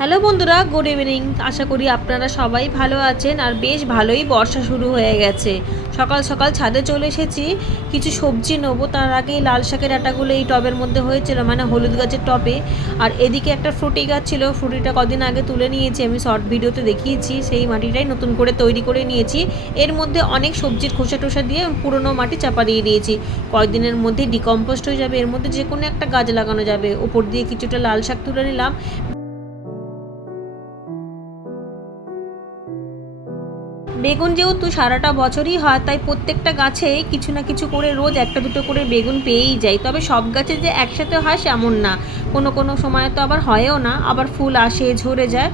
Hello বন্ধুরা, good evening. আশা করি আপনারা সবাই ভালো আছেন। আর বেশ ভালোই বর্ষা শুরু হয়ে গেছে। সকাল সকাল ছাদে চলে এসেছি, কিছু সবজি নেবো। তার আগেই লাল শাকের ডাঁটাগুলো এই টবের মধ্যে হয়েছিল, মানে হলুদ গাছের টবে। আর এদিকে একটা ফ্রুটি গাছ ছিল, ফ্রুটিটা কদিন আগে তুলে নিয়েছি, আমি শর্ট ভিডিওতে দেখিয়েছি। সেই মাটিটাই নতুন করে তৈরি করে নিয়েছি। এর মধ্যে অনেক সবজির খোসা টোসা দিয়ে পুরনো মাটি চাপা দিয়ে দিয়েছি। কয়েকদিনের মধ্যে ডিকম্পোস্ট হয়ে যাবে, এর মধ্যে যে কোনো একটা গাছ লাগানো যাবে। ওপর দিয়ে কিছুটা লাল শাক তুলে নিলাম। বেগুন যেহেতু সারাটা বছরই হয়, তাই প্রত্যেকটা গাছে কিছু না কিছু করে রোজ একটা দুটো করে বেগুন পেয়েই যায়। তবে সব গাছে যে একসাথে হয় সেমন না, কোনো কোনো সময় তো আবার হয়ও না, আবার ফুল আসে ঝরে যায়।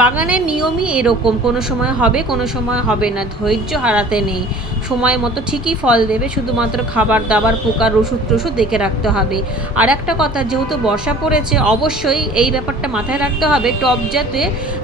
বাগানের নিয়মই এরকম, কোনো সময় হবে কোনো সময় হবে না, ধৈর্য হারাতে নেই। সময় মতো ঠিকই ফল দেবে, শুধুমাত্র খাবার দাবার পোকার ওষুধ টষুধ দেখে রাখতে হবে। আর একটা কথা, যেহেতু বর্ষা পড়েছে, অবশ্যই এই ব্যাপারটা মাথায় রাখতে হবে, টব যাতে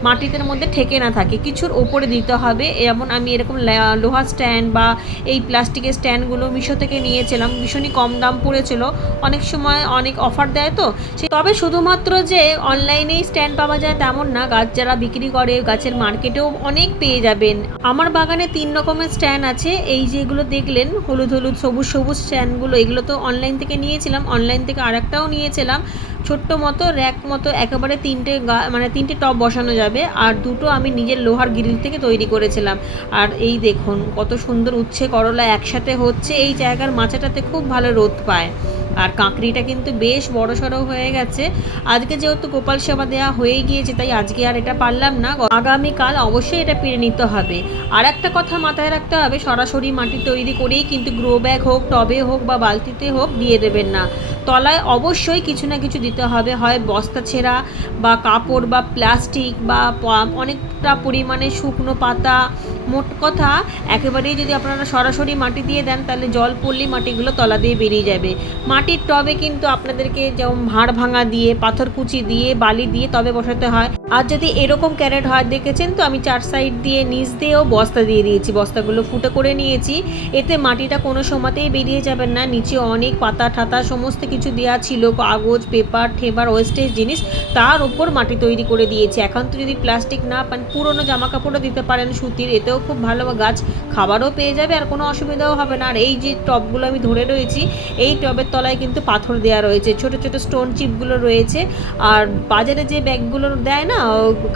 মাটিতে মধ্যে ঠেকে না থাকে, কিছুর ওপরে দিতে হবে। যেমন আমি এরকম লোহার স্ট্যান্ড বা এই প্লাস্টিকের স্ট্যান্ডগুলো মিশো থেকে নিয়েছিলাম, ভীষণই কম দাম পড়েছিল। অনেক সময় অনেক অফার দেয়, তো তবে শুধুমাত্র যে অনলাইনেই স্ট্যান্ড পাওয়া যায় তেমন না, গাছ যারা বিক্রি করে গাছের মার্কেটেও অনেক পেয়ে যাবেন। আমার বাগানে 3 রকমের স্ট্যান্ড আছে। এই যেগুলো দেখলেন হলুদ হলুদ সবুজ সবুজ স্ট্যান্ডগুলো, এগুলো তো অনলাইন থেকে নিয়েছিলাম। অনলাইন থেকে আরেকটাও নিয়েছিলাম, ছোট্ট মতো র্যাক মতো, একেবারে 3টে টব বসানো যাবে। আর দুটো আমি নিজের লোহার গ্রিল থেকে তৈরি করেছিলাম। আর এই দেখুন কত সুন্দর উচ্ছে করলা একসাথে হচ্ছে। এই জায়গার মাচাটাতে খুব ভালো রোদ পায়। আর কাঁকড়িটা কিন্তু বেশ বড় সড়ো হয়ে গেছে। আজকে যেহেতু গোপাল সেবা দেওয়া হয়ে গিয়েছে, তাই আজকে আর এটা পারলাম না, আগামীকাল অবশ্যই এটা পেরে নিতে হবে। আর একটা কথা মাথায় রাখতে হবে, সরাসরি মাটি তৈরি করেই কিন্তু গ্রো ব্যাগ হোক, টবে হোক বা বালতিতে হোক দিয়ে দেবেন না। তলায় অবশ্যই কিছু না কিছু দিতে হবে, হয় বস্তা ছেঁড়া বা কাপড় বা প্লাস্টিক বা অনেকটা পরিমাণে শুকনো পাতা। মোট কথা, একেবারেই যদি আপনারা সরাসরি মাটি দিয়ে দেন, তাহলে জল পড়লেই মাটিগুলো তলা দিয়ে বেরিয়ে যাবে। মাটির টবে কিন্তু আপনাদেরকে যেমন ভাঁড় ভাঙা দিয়ে, পাথর কুচি দিয়ে, বালি দিয়ে তবে বসাতে হয়। আর যদি এরকম ক্যারেট হয়, দেখেছেন তো আমি 4 সাইড দিয়ে নিচ দিয়েও বস্তা দিয়ে দিয়েছি, বস্তাগুলো ফুটো করে নিয়েছি। এতে মাটিটা কোনো সময়তেই বেরিয়ে যাবে না। নিচে অনেক পাতা ঠাতা সমস্ত কিছু দেওয়া ছিল, কাগজ পেপার ঠেবার ওয়েস্টেজ জিনিস, তার উপর মাটি তৈরি করে দিয়েছি। এখন তো যদি প্লাস্টিক না পান, পুরনো জামা কাপড়ও দিতে পারেন সুতির, এতেও খুব ভালো, গাছ খাবারও পেয়ে যাবে আর কোনো অসুবিধাও হবে না। আর এই যে টবগুলো আমি ধরে রয়েছি, এই টবের তলায় কিন্তু পাথর দেওয়া রয়েছে, ছোট ছোট স্টোন চিপগুলো রয়েছে। আর বাজারে যে ব্যাগগুলো দেয় না,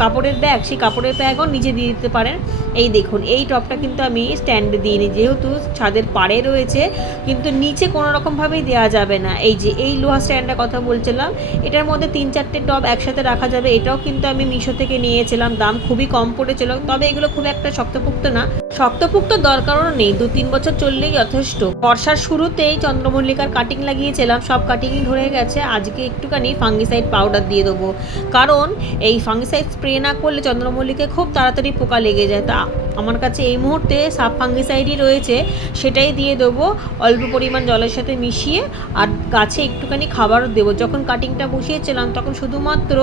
কাপড়ের ব্যাগ, সেই কাপড়ের ব্যাগও নিচে দিয়ে দিতে পারেন। এই দেখুন, এই টবটা কিন্তু আমি স্ট্যান্ডে দিইনি, যেহেতু ছাদের পাড়ে রয়েছে, কিন্তু নিচে কোনো রকমভাবেই দেওয়া যাবে না। এই যে এই লোহা স্ট্যান্ডের কথা বলছিলাম, এটার মধ্যে 3-4টে টব একসাথে রাখা যাবে। এটাও কিন্তু আমি মিশো থেকে নিয়েছিলাম, দাম খুবই কম পড়েছিল। তবে এগুলো খুব একটা শক্তপোক্ত না, শক্তপোক্ত দরকারও নেই, 2-3 বছর চললেই যথেষ্ট। বর্ষার শুরুতেই চন্দ্রমল্লিকার কাটিং লাগিয়েছিলাম, সব কাটিংই ধরে গেছে। আজকে একটুখানি ফাঙ্গিসাইড পাউডার দিয়ে দেবো, কারণ এই ফাঙ্গিসাইড স্প্রে না করলে চন্দ্রমল্লিকায় খুব তাড়াতাড়ি পোকা লেগে যায়। তা আমার কাছে এই মুহূর্তে সাব ফাঙ্গিসাইডই রয়েছে, সেটাই দিয়ে দেবো অল্প পরিমাণ জলের সাথে মিশিয়ে। আর গাছে একটুখানি খাবার দেবো। যখন কাটিংটা বসিয়েছিলাম তখন শুধুমাত্র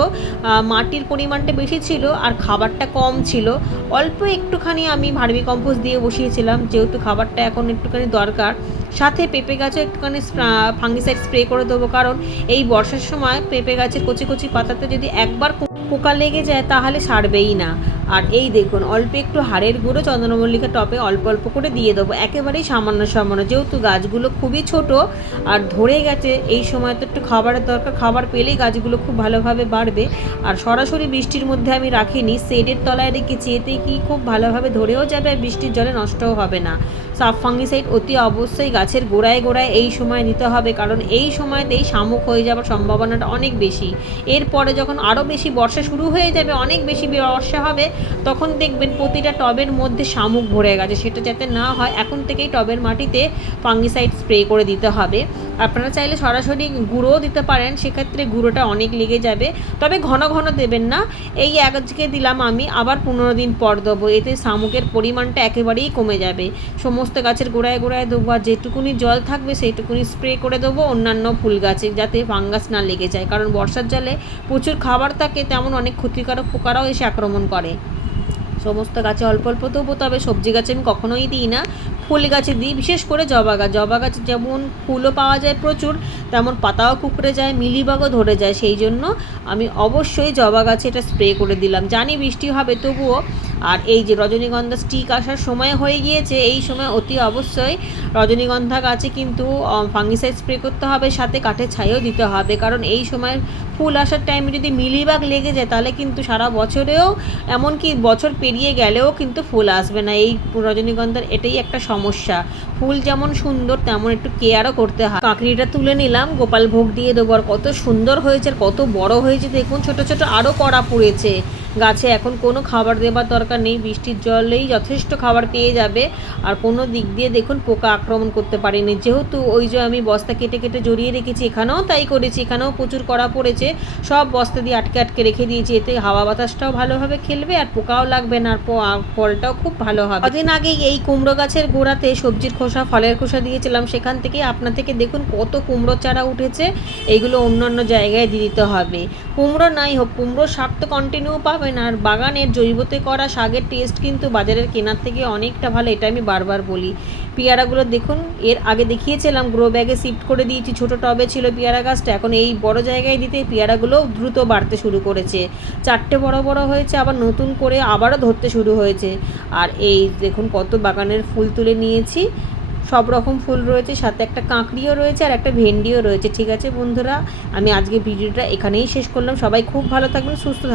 মাটির পরিমাণটা বেশি ছিল আর খাবারটা কম ছিল। অল্প একটুখানি আমি ভার্মি কম্পোস্ট দিয়ে বসিয়েছিলাম, যেহেতু খাবারটা এখন একটুখানি দরকার। সাথে পেঁপে গাছে একটুখানি ফাঙ্গিসাইড স্প্রে করে দেবো, কারণ এই বর্ষার সময় পেঁপে গাছের কচি কচি পাতাতে যদি একবার পোকা লেগে যায় তাহলে সারবেই না। আর এই দেখুন, অল্প একটু হাড়ের গুঁড়ো চন্দ্রমল্লিকা টপে অল্প অল্প করে দিয়ে দেবো, একেবারেই সামান্য সামান্য, যেহেতু গাছগুলো খুবই ছোট আর ধরে গেছে। এই সময় তো একটু খাবারের দরকার, খাবার পেলেই গাছগুলো খুব ভালোভাবে বাড়বে। আর সরাসরি বৃষ্টির মধ্যে আমি রাখিনি, শেডের তলায় রেখেছি, এতে কি খুব ভালোভাবে ধরেও যাবে আর বৃষ্টির জলে নষ্টও হবে না। সাব ফাঙ্গিসাইড অতি অবশ্যই গাছের গোড়ায় গোড়ায় এই সময় দিতে হবে, কারণ এই সময়তেই শামুক হয়ে যাওয়ার সম্ভাবনাটা অনেক বেশি। এরপরে যখন আরও বেশি বর্ষা শুরু হয়ে যাবে, অনেক বেশি বর্ষা হবে, তখন দেখবেন প্রতিটা টবের মধ্যে শামুক ভরে গেছে। সেটা যাতে না হয়, এখন থেকেই টবের মাটিতে ফাঙ্গিসাইড স্প্রে করে দিতে হবে। আপনারা চাইলে সরাসরি গুঁড়োও দিতে পারেন, সেক্ষেত্রে গুঁড়োটা অনেক লেগে যাবে। তবে ঘন ঘন দেবেন না, এই আজকে দিলাম আমি, আবার 15 দিন পর দেবো, এতে শামুকের পরিমাণটা একেবারেই কমে যাবে। সমস্ত গাছের গোড়ায় গোড়ায় দেবো, আর যেটুকুনি জল থাকবে সেইটুকুনি স্প্রে করে দেবো অন্যান্য ফুল গাছে, যাতে ফাঙ্গাস না লেগে যায়, কারণ বর্ষার জলে প্রচুর খাবার থাকে, তেমন অনেক ক্ষতিকারক পোকারাও এসে আক্রমণ করে। সমস্ত গাছে অল্প অল্প দেবো, তবে সবজি গাছে আমি কখনোই দিই না, ফুল গাছে দিই, বিশেষ করে জবা গাছ যেমন ফুলও পাওয়া যায় প্রচুর, তেমন পাতাও কুকড়ে যায়, মিলিবাগও ধরে যায়, সেই জন্য আমি অবশ্যই জবা গাছে এটা স্প্রে করে দিলাম। জানি বৃষ্টি হবে তবুও। আর এই যে রজনীগন্ধা স্টিক আসার সময় হয়ে গিয়েছে, এই সময় অতি অবশ্যই রজনীগন্ধা গাছে কিন্তু ফাঙ্গিসাইড স্প্রে করতে হবে, সাথে কাঠের ছাইও দিতে হবে, কারণ এই সময় ফুল আসার টাইমে যদি মিলিবাগ লেগে যায় তাহলে কিন্তু সারা বছরেও, এমনকি বছর পেরিয়ে গেলেও কিন্তু ফুল আসবে না। এই রজনীগন্ধার এটাই একটা সমস্যা, ফুল যেমন সুন্দর তেমন একটু কেয়ারও করতে হয়। কাঁকড়িটা তুলে নিলাম, গোপাল ভোগ দিয়ে দেবো। আর কত সুন্দর হয়েছে, আর কত বড় হয়েছে দেখুন, ছোট ছোট আরও কড়া পড়েছে গাছে। এখন কোনো খাবার দেবার দরকার নেই, বৃষ্টির জলেই যথেষ্ট খাবার পেয়ে যাবে। আর কোনো দিক দিয়ে দেখুন পোকা আক্রমণ করতে পারেনি, যেহেতু ওই যে আমি বস্তা কেটে কেটে জড়িয়ে রেখেছি, এখানেও তাই করেছি, এখানেও প্রচুর কড়া পড়েছে, সব বস্তা দিয়ে আটকে আটকে রেখে দিয়েছি। এতে হাওয়া বাতাসটাও ভালোভাবে খেলবে আর পোকাও লাগবে না, আর ফলটাও খুব ভালো হবে। কদিন আগেই এই কুমড়ো গাছের গোড়াতে সবজির খোসা, ফলের খোসা দিয়েছিলাম, সেখান থেকে আপনা থেকে দেখুন কত কুমড়ো চারা উঠেছে। এইগুলো অন্য অন্য জায়গায় দিয়ে দিতে হবে। কুমড়ো নাই হোক, কুমড়ো শাক তো কন্টিনিউ পাবেন, আর বাগানের জৈবতে করা শাকের টেস্ট কিন্তু বাজারের কেনার থেকে অনেকটা ভালো, এটা আমি বারবার বলি। পেয়ারাগুলো দেখুন, এর আগে দেখিয়েছিলাম গ্রো ব্যাগে শিফট করে দিয়েছি, ছোটো টবে ছিল পেয়ারা গাছটা, এখন এই বড় জায়গায় দিতে পেয়ারাগুলো দ্রুত বাড়তে শুরু করেছে, 4টে বড় বড় হয়েছে, আবার নতুন করে আবারও ধরতে শুরু হয়েছে। আর এই দেখুন কত বাগানের ফুল তুলে নিয়েছি, সব রকম ফুল রয়েছে, সাথে একটা কাঁকড়িও রয়েছে আর একটা ভেন্ডিও রয়েছে। ঠিক আছে বন্ধুরা, আমি আজকে ভিডিওটা এখানেই শেষ করলাম। সবাই খুব ভালো থাকবেন, সুস্থ থাকবেন।